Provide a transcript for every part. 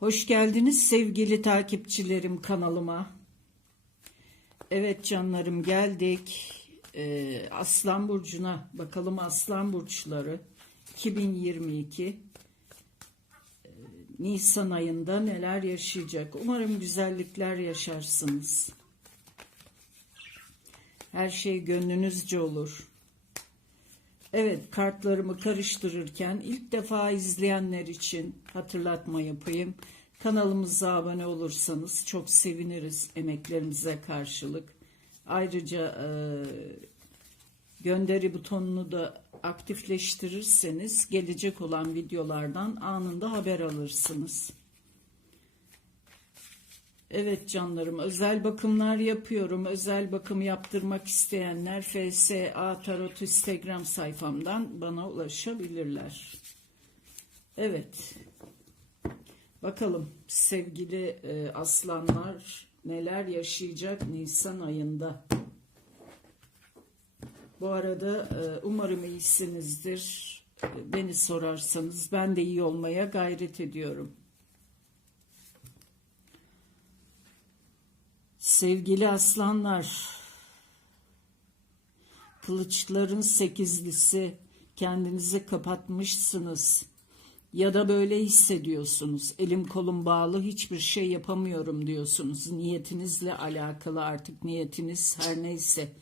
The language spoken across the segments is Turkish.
Hoş geldiniz sevgili takipçilerim kanalıma. Evet canlarım geldik. Ee, Aslan Burcu'na bakalım Aslan Burçları 2022 Ee, Nisan ayında neler yaşayacak. Umarım güzellikler yaşarsınız. Her şey gönlünüzce olur. Evet kartlarımı karıştırırken ilk defa izleyenler için hatırlatma yapayım. Kanalımıza abone olursanız çok seviniriz emeklerimize karşılık. Ayrıca e, gönderi butonunu da aktifleştirirseniz gelecek olan videolardan anında haber alırsınız. Evet canlarım özel bakımlar yapıyorum. Özel bakım yaptırmak isteyenler FSA Tarot Instagram sayfamdan bana ulaşabilirler. Evet. Bakalım sevgili e, aslanlar neler yaşayacak Nisan ayında. Bu arada e, umarım iyisinizdir. E, Beni sorarsanız ben de iyi olmaya gayret ediyorum. Sevgili aslanlar, kılıçların sekizlisi kendinizi kapatmışsınız ya da böyle hissediyorsunuz. Elim kolum bağlı hiçbir şey yapamıyorum diyorsunuz. Niyetinizle alakalı artık niyetiniz her neyse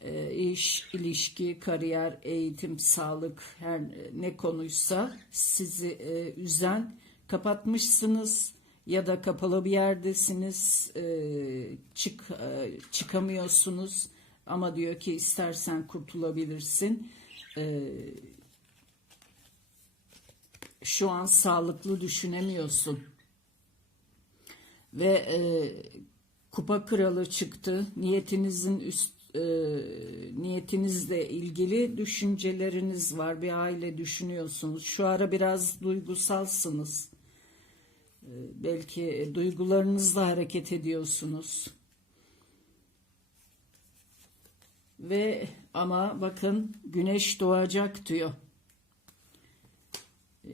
e, iş, ilişki, kariyer, eğitim, sağlık her ne konuysa sizi e, üzen kapatmışsınız ya da kapalı bir yerdesiniz e, çık e, çıkamıyorsunuz ama diyor ki istersen kurtulabilirsin. E, şu an sağlıklı düşünemiyorsun ve e, kupa kralı çıktı. Niyetinizin üst niyetinizle ilgili düşünceleriniz var. Bir aile düşünüyorsunuz. Şu ara biraz duygusalsınız. E, belki duygularınızla hareket ediyorsunuz. Ve ama bakın güneş doğacak diyor. E,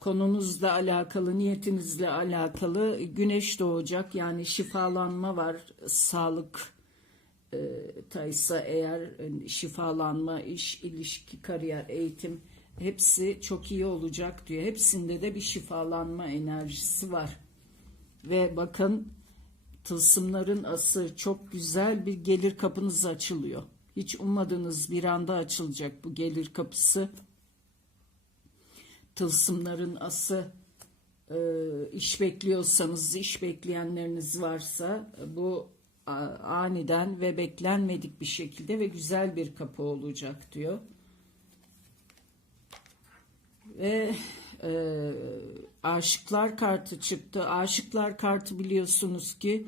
konunuzla alakalı, niyetinizle alakalı güneş doğacak. Yani şifalanma var, sağlık e, taysa eğer e, şifalanma, iş, ilişki, kariyer, eğitim hepsi çok iyi olacak diyor. Hepsinde de bir şifalanma enerjisi var. Ve bakın tılsımların ası çok güzel bir gelir kapınız açılıyor. Hiç ummadığınız bir anda açılacak bu gelir kapısı. Tılsımların ası e, iş bekliyorsanız, iş bekleyenleriniz varsa bu aniden ve beklenmedik bir şekilde ve güzel bir kapı olacak diyor. Ve e, aşıklar kartı çıktı. Aşıklar kartı biliyorsunuz ki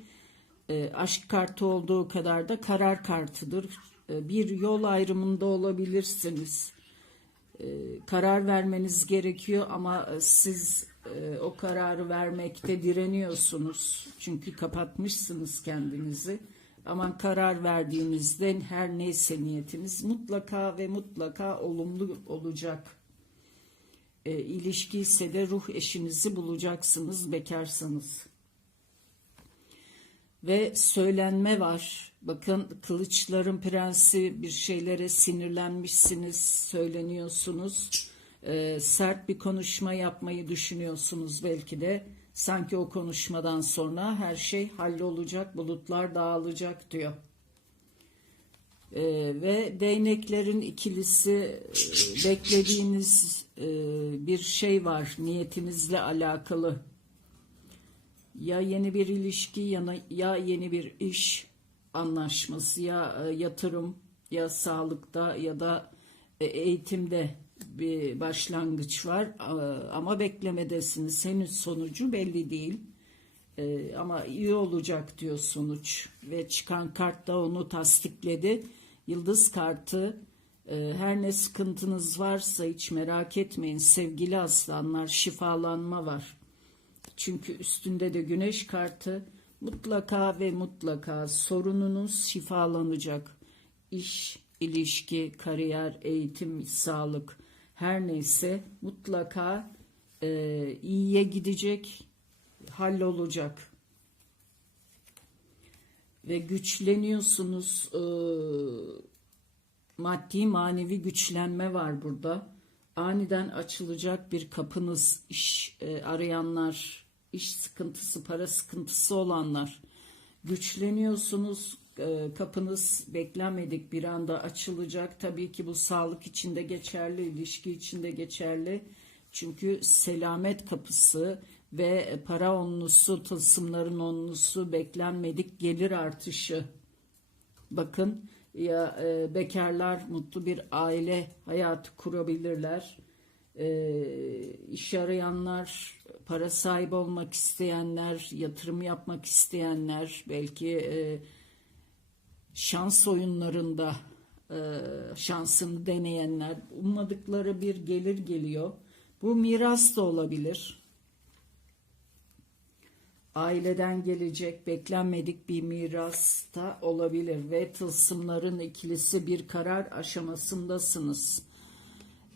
e, aşk kartı olduğu kadar da karar kartıdır. E, bir yol ayrımında olabilirsiniz. E, karar vermeniz gerekiyor ama siz e, o kararı vermekte direniyorsunuz. Çünkü kapatmışsınız kendinizi. Ama karar verdiğinizde her neyse niyetiniz mutlaka ve mutlaka olumlu olacak e, ilişki ise de ruh eşinizi bulacaksınız bekarsanız. Ve söylenme var. Bakın kılıçların prensi bir şeylere sinirlenmişsiniz, söyleniyorsunuz. E, sert bir konuşma yapmayı düşünüyorsunuz belki de. Sanki o konuşmadan sonra her şey hallolacak, bulutlar dağılacak diyor. Ee, ve değneklerin ikilisi e, beklediğiniz e, bir şey var niyetinizle alakalı. Ya yeni bir ilişki ya, ya yeni bir iş anlaşması ya e, yatırım ya sağlıkta ya da e, eğitimde bir başlangıç var A- ama beklemedesiniz. Henüz sonucu belli değil. E, ama iyi olacak diyor sonuç ve çıkan kart da onu tasdikledi. Yıldız kartı e, her ne sıkıntınız varsa hiç merak etmeyin sevgili aslanlar şifalanma var. Çünkü üstünde de güneş kartı mutlaka ve mutlaka sorununuz şifalanacak. İş, ilişki, kariyer, eğitim, sağlık her neyse mutlaka e, iyiye gidecek, hallolacak. Ve güçleniyorsunuz. E, maddi manevi güçlenme var burada. Aniden açılacak bir kapınız, iş e, arayanlar, iş sıkıntısı, para sıkıntısı olanlar. Güçleniyorsunuz, e, kapınız beklenmedik bir anda açılacak. Tabii ki bu sağlık içinde geçerli, ilişki içinde geçerli. Çünkü selamet kapısı ve para onlusu, tılsımların onlusu beklenmedik gelir artışı. Bakın ya e, bekarlar mutlu bir aile hayatı kurabilirler. E, iş arayanlar, para sahibi olmak isteyenler, yatırım yapmak isteyenler, belki e, şans oyunlarında e, şansını deneyenler, ummadıkları bir gelir geliyor. Bu miras da olabilir. Aileden gelecek beklenmedik bir miras da olabilir ve tılsımların ikilisi bir karar aşamasındasınız.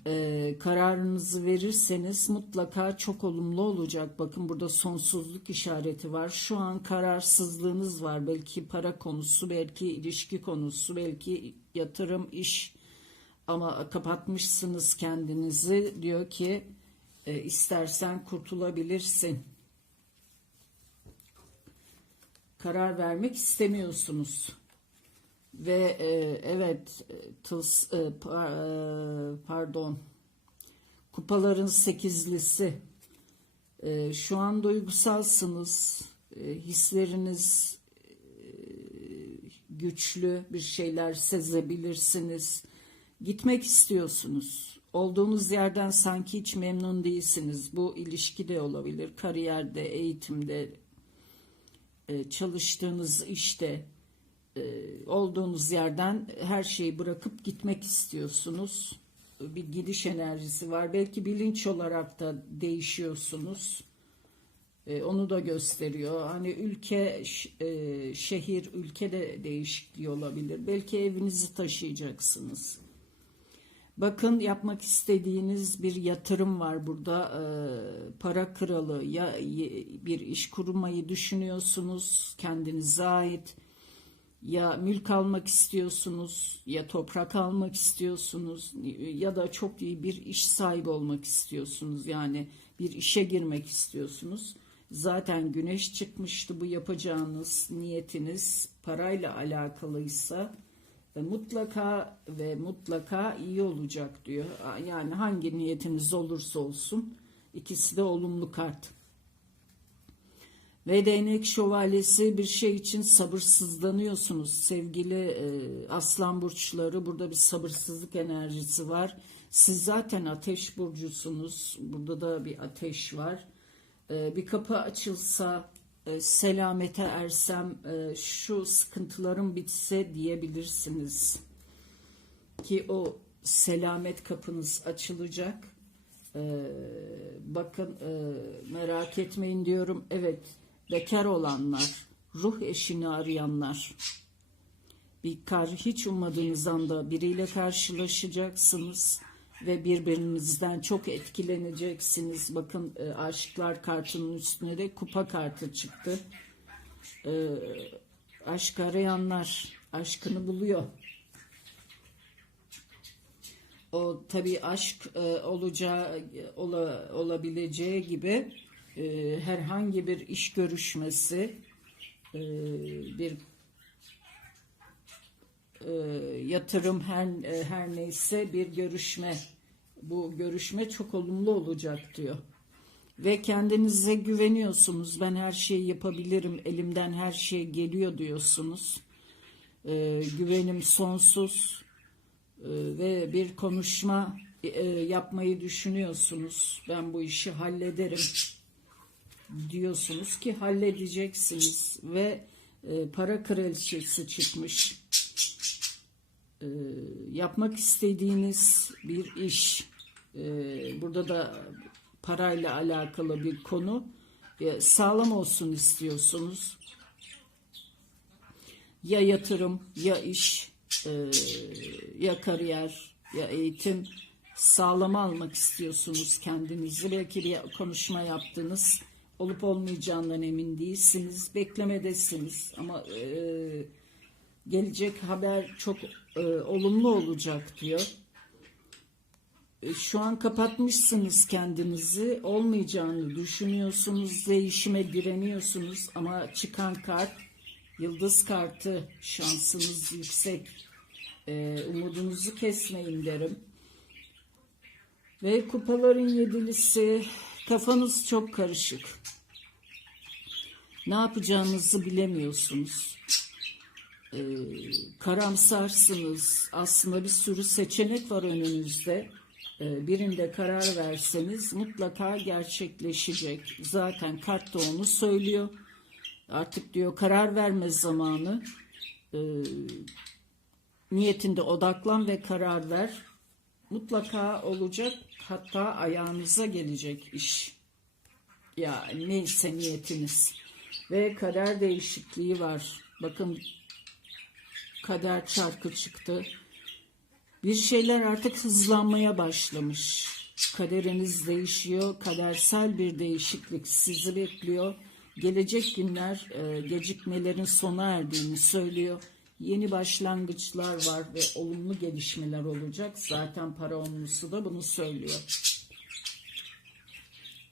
Ee, kararınızı verirseniz mutlaka çok olumlu olacak. Bakın burada sonsuzluk işareti var. Şu an kararsızlığınız var. Belki para konusu, belki ilişki konusu, belki yatırım, iş. Ama kapatmışsınız kendinizi. Diyor ki e, istersen kurtulabilirsin. Karar vermek istemiyorsunuz. Ve e, evet e, tıls, e, pa- e, pardon kupaların sekizlisi. E, şu an duygusalsınız. E, hisleriniz e, güçlü bir şeyler sezebilirsiniz. Gitmek istiyorsunuz. Olduğunuz yerden sanki hiç memnun değilsiniz. Bu ilişki de olabilir kariyerde eğitimde çalıştığınız işte e, olduğunuz yerden her şeyi bırakıp gitmek istiyorsunuz. Bir gidiş enerjisi var. Belki bilinç olarak da değişiyorsunuz. E, Onu da gösteriyor. Hani ülke, e, şehir, ülke de değişikliği olabilir. Belki evinizi taşıyacaksınız. Bakın yapmak istediğiniz bir yatırım var burada. Ee, para kralı ya bir iş kurmayı düşünüyorsunuz kendinize ait. Ya mülk almak istiyorsunuz, ya toprak almak istiyorsunuz, ya da çok iyi bir iş sahibi olmak istiyorsunuz. Yani bir işe girmek istiyorsunuz. Zaten güneş çıkmıştı bu yapacağınız niyetiniz parayla alakalıysa mutlaka ve mutlaka iyi olacak diyor. Yani hangi niyetiniz olursa olsun ikisi de olumlu kart. Ve değnek şövalyesi bir şey için sabırsızlanıyorsunuz. Sevgili e, aslan burçları burada bir sabırsızlık enerjisi var. Siz zaten ateş burcusunuz. Burada da bir ateş var. E, bir kapı açılsa e, selamete ersem e, şu sıkıntılarım bitse diyebilirsiniz. Ki o selamet kapınız açılacak. Ee, bakın e, merak etmeyin diyorum. Evet bekar olanlar, ruh eşini arayanlar, bir kar hiç ummadığınız anda biriyle karşılaşacaksınız ve birbirinizden çok etkileneceksiniz. Bakın e, aşıklar kartının üstüne de kupa kartı çıktı. E, aşk arayanlar aşkını buluyor. O tabii aşk e, olacağı ola, olabileceği gibi e, herhangi bir iş görüşmesi e, bir e, yatırım her e, her neyse bir görüşme bu görüşme çok olumlu olacak diyor. Ve kendinize güveniyorsunuz. Ben her şeyi yapabilirim. Elimden her şey geliyor diyorsunuz. E, güvenim sonsuz e, ve bir konuşma e, yapmayı düşünüyorsunuz. Ben bu işi hallederim diyorsunuz ki halledeceksiniz ve e, para kraliçesi çıkmış. E, yapmak istediğiniz bir iş. E, burada da parayla alakalı bir konu. E, sağlam olsun istiyorsunuz. Ya yatırım, ya iş, e, ya kariyer, ya eğitim sağlama almak istiyorsunuz kendinizi. Belki bir konuşma yaptınız. Olup olmayacağından emin değilsiniz. Beklemedesiniz. Ama e, gelecek haber çok e, olumlu olacak diyor. E, Şu an kapatmışsınız kendinizi. Olmayacağını düşünüyorsunuz. Değişime direniyorsunuz. Ama çıkan kart yıldız kartı şansınız yüksek. E, umudunuzu kesmeyin derim. Ve kupaların yedilisi kafanız çok karışık. Ne yapacağınızı bilemiyorsunuz. Ee, karamsarsınız. Aslında bir sürü seçenek var önünüzde. Ee, birinde karar verseniz mutlaka gerçekleşecek. Zaten kart da onu söylüyor. Artık diyor karar verme zamanı. Ee, niyetinde odaklan ve karar ver. Mutlaka olacak. Hatta ayağınıza gelecek iş. Ya neyse niyetiniz. Ve kader değişikliği var. Bakın kader çarkı çıktı. Bir şeyler artık hızlanmaya başlamış. Kaderiniz değişiyor. Kadersel bir değişiklik sizi bekliyor. Gelecek günler e, gecikmelerin sona erdiğini söylüyor. Yeni başlangıçlar var ve olumlu gelişmeler olacak. Zaten para onlusu da bunu söylüyor.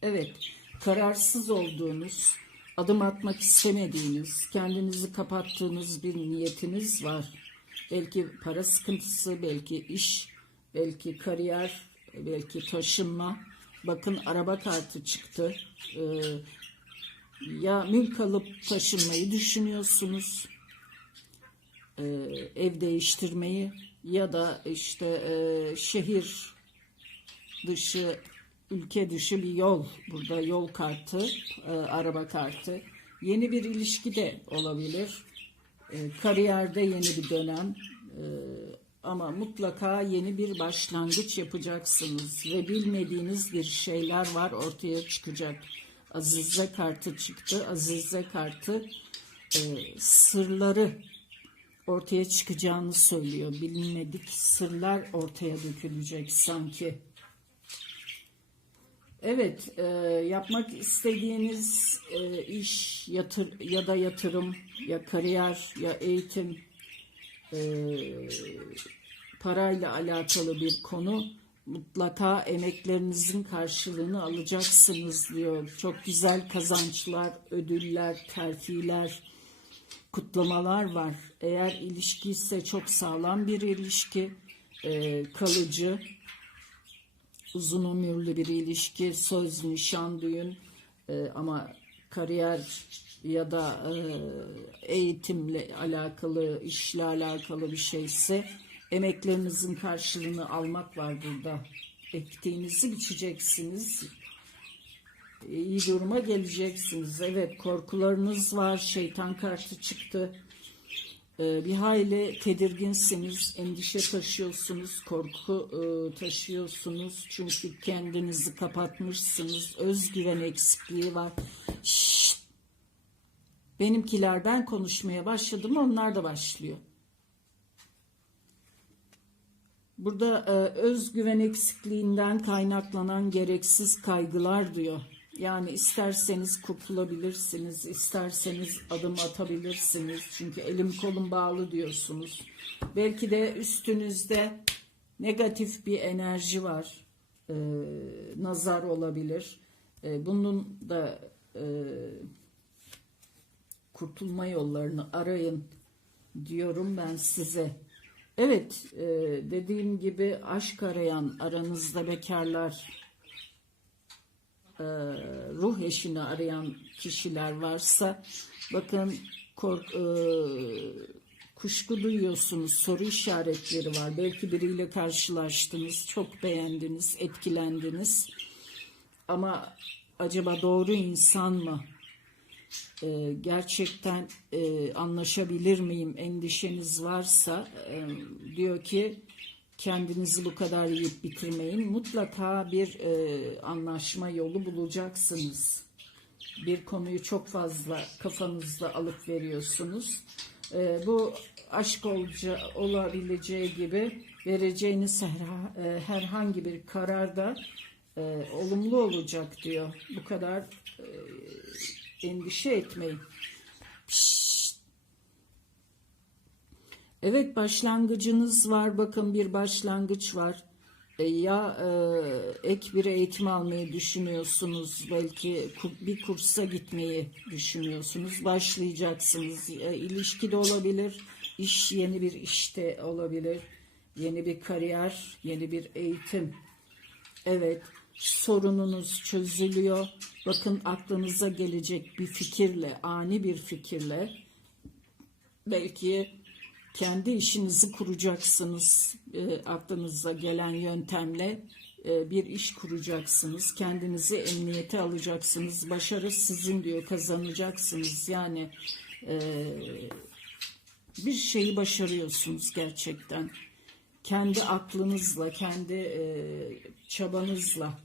Evet, kararsız olduğunuz, adım atmak istemediğiniz, kendinizi kapattığınız bir niyetiniz var. Belki para sıkıntısı, belki iş, belki kariyer, belki taşınma. Bakın araba kartı çıktı. Ee, ya mülk alıp taşınmayı düşünüyorsunuz, e, ev değiştirmeyi ya da işte e, şehir dışı ülke dışı bir yol. Burada yol kartı e, araba kartı. Yeni bir ilişki de olabilir. E, kariyerde yeni bir dönem. E, ama mutlaka yeni bir başlangıç yapacaksınız ve bilmediğiniz bir şeyler var ortaya çıkacak. Azize kartı çıktı. Azize kartı e, sırları ortaya çıkacağını söylüyor. Bilinmedik sırlar ortaya dökülecek sanki Evet, e, yapmak istediğiniz e, iş yatır ya da yatırım ya kariyer ya eğitim e, parayla alakalı bir konu mutlaka emeklerinizin karşılığını alacaksınız diyor. Çok güzel kazançlar, ödüller, terfiler, kutlamalar var. Eğer ilişki ise çok sağlam bir ilişki, e, kalıcı, uzun ömürlü bir ilişki, söz, nişan, düğün e, ama kariyer ya da e, eğitimle alakalı, işle alakalı bir şeyse emeklerinizin karşılığını almak var burada. Ektiğinizi biçeceksiniz. İyi duruma geleceksiniz. Evet korkularınız var. Şeytan kartı çıktı. Ee, bir hayli tedirginsiniz, endişe taşıyorsunuz, korku e, taşıyorsunuz. Çünkü kendinizi kapatmışsınız, özgüven eksikliği var. Şşt! Benimkiler ben konuşmaya başladım, onlar da başlıyor. Burada e, özgüven eksikliğinden kaynaklanan gereksiz kaygılar diyor. Yani isterseniz kurtulabilirsiniz, isterseniz adım atabilirsiniz. Çünkü elim kolum bağlı diyorsunuz. Belki de üstünüzde negatif bir enerji var. Ee, nazar olabilir. Ee, bunun da e, kurtulma yollarını arayın diyorum ben size. Evet, e, dediğim gibi aşk arayan aranızda bekarlar e, ruh eşini arayan kişiler varsa bakın kork, e, kuşku duyuyorsunuz, soru işaretleri var. Belki biriyle karşılaştınız, çok beğendiniz, etkilendiniz. Ama acaba doğru insan mı? E, gerçekten e, anlaşabilir miyim endişeniz varsa e, diyor ki kendinizi bu kadar yiyip bitirmeyin. Mutlaka bir e, anlaşma yolu bulacaksınız. Bir konuyu çok fazla kafanızda alıp veriyorsunuz. E, bu aşk olacağı, olabileceği gibi vereceğiniz her, e, herhangi bir kararda e, olumlu olacak diyor. Bu kadar e, endişe etmeyin. Pişt. Evet başlangıcınız var. Bakın bir başlangıç var. E, ya e, ek bir eğitim almayı düşünüyorsunuz. Belki bir kursa gitmeyi düşünüyorsunuz. Başlayacaksınız. E, ilişki de olabilir. İş yeni bir işte olabilir. Yeni bir kariyer, yeni bir eğitim. Evet, sorununuz çözülüyor. Bakın aklınıza gelecek bir fikirle, ani bir fikirle belki kendi işinizi kuracaksınız. E, aklınıza gelen yöntemle e, bir iş kuracaksınız. Kendinizi emniyete alacaksınız. Başarı sizin diyor, kazanacaksınız. Yani e, bir şeyi başarıyorsunuz gerçekten. Kendi aklınızla, kendi e, çabanızla.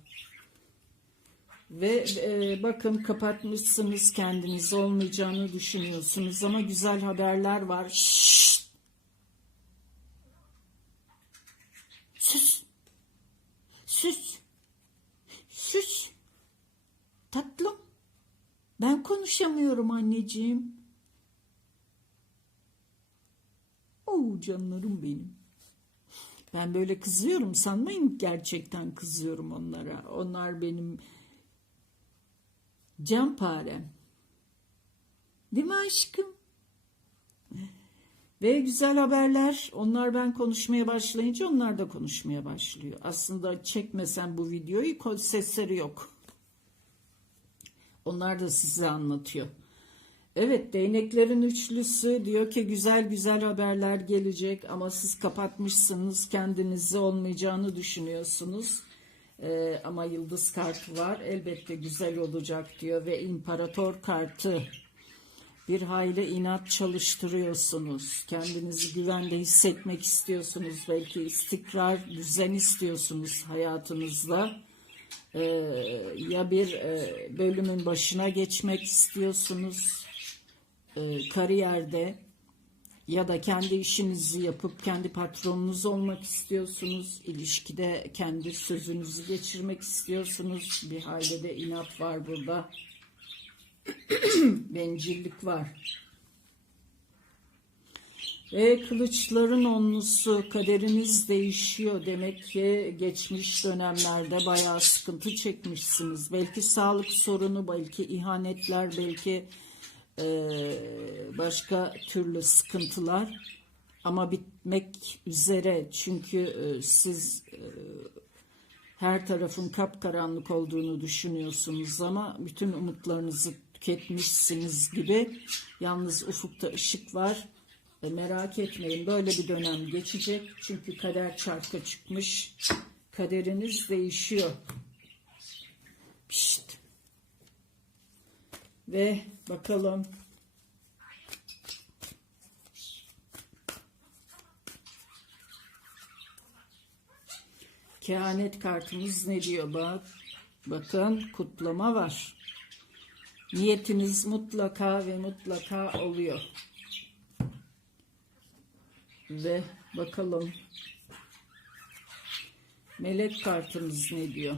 Ve e, bakın kapatmışsınız kendiniz olmayacağını düşünüyorsunuz ama güzel haberler var. Şşşt! Sus. Sus. Sus. Tatlım. Ben konuşamıyorum anneciğim. Oo canlarım benim. Ben böyle kızıyorum sanmayın gerçekten kızıyorum onlara. Onlar benim canparem. Değil mi aşkım? Ve güzel haberler. Onlar ben konuşmaya başlayınca onlar da konuşmaya başlıyor. Aslında çekmesen bu videoyu sesleri yok. Onlar da size anlatıyor. Evet değneklerin üçlüsü diyor ki güzel güzel haberler gelecek ama siz kapatmışsınız kendinizi olmayacağını düşünüyorsunuz. Ee, ama yıldız kartı var elbette güzel olacak diyor ve imparator kartı bir hayli inat çalıştırıyorsunuz. Kendinizi güvende hissetmek istiyorsunuz. Belki istikrar, düzen istiyorsunuz hayatınızda. Ee, ya bir e, bölümün başına geçmek istiyorsunuz e, kariyerde ya da kendi işinizi yapıp kendi patronunuz olmak istiyorsunuz. İlişkide kendi sözünüzü geçirmek istiyorsunuz. Bir hayli de inat var burada. Bencillik var. Ve kılıçların onlusu kaderiniz değişiyor. Demek ki geçmiş dönemlerde bayağı sıkıntı çekmişsiniz. Belki sağlık sorunu, belki ihanetler, belki e, başka türlü sıkıntılar. Ama bitmek üzere çünkü e, siz e, her tarafın kapkaranlık olduğunu düşünüyorsunuz ama bütün umutlarınızı tüketmişsiniz gibi. Yalnız ufukta ışık var. E, merak etmeyin böyle bir dönem geçecek. Çünkü kader çarka çıkmış. Kaderiniz değişiyor. Pişt. Ve bakalım. Kehanet kartımız ne diyor bak. Bakın kutlama var. Niyetiniz mutlaka ve mutlaka oluyor. Ve bakalım melek kartımız ne diyor?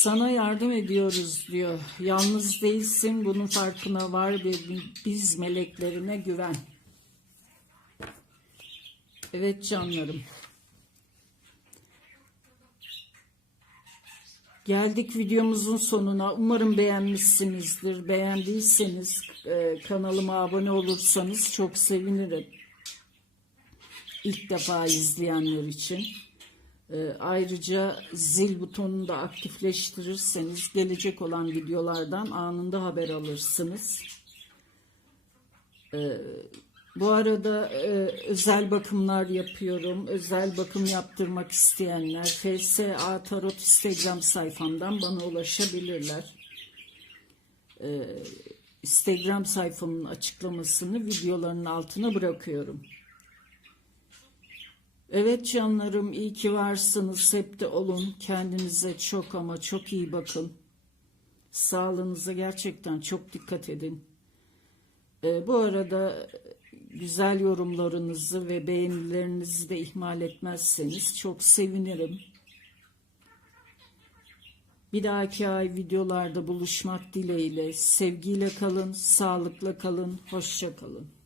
Sana yardım ediyoruz diyor. Yalnız değilsin bunun farkına var ve biz meleklerine güven. Evet canlarım. Geldik videomuzun sonuna. Umarım beğenmişsinizdir. Beğendiyseniz e, kanalıma abone olursanız çok sevinirim. İlk defa izleyenler için. E, ayrıca zil butonunu da aktifleştirirseniz gelecek olan videolardan anında haber alırsınız. E, bu arada e, özel bakımlar yapıyorum. Özel bakım yaptırmak isteyenler FSA Tarot Instagram sayfamdan bana ulaşabilirler. E, Instagram sayfamın açıklamasını videoların altına bırakıyorum. Evet canlarım iyi ki varsınız. Hep de olun. Kendinize çok ama çok iyi bakın. Sağlığınıza gerçekten çok dikkat edin. Ee, bu arada güzel yorumlarınızı ve beğenilerinizi de ihmal etmezseniz çok sevinirim. Bir dahaki ay videolarda buluşmak dileğiyle sevgiyle kalın, sağlıkla kalın, hoşça kalın.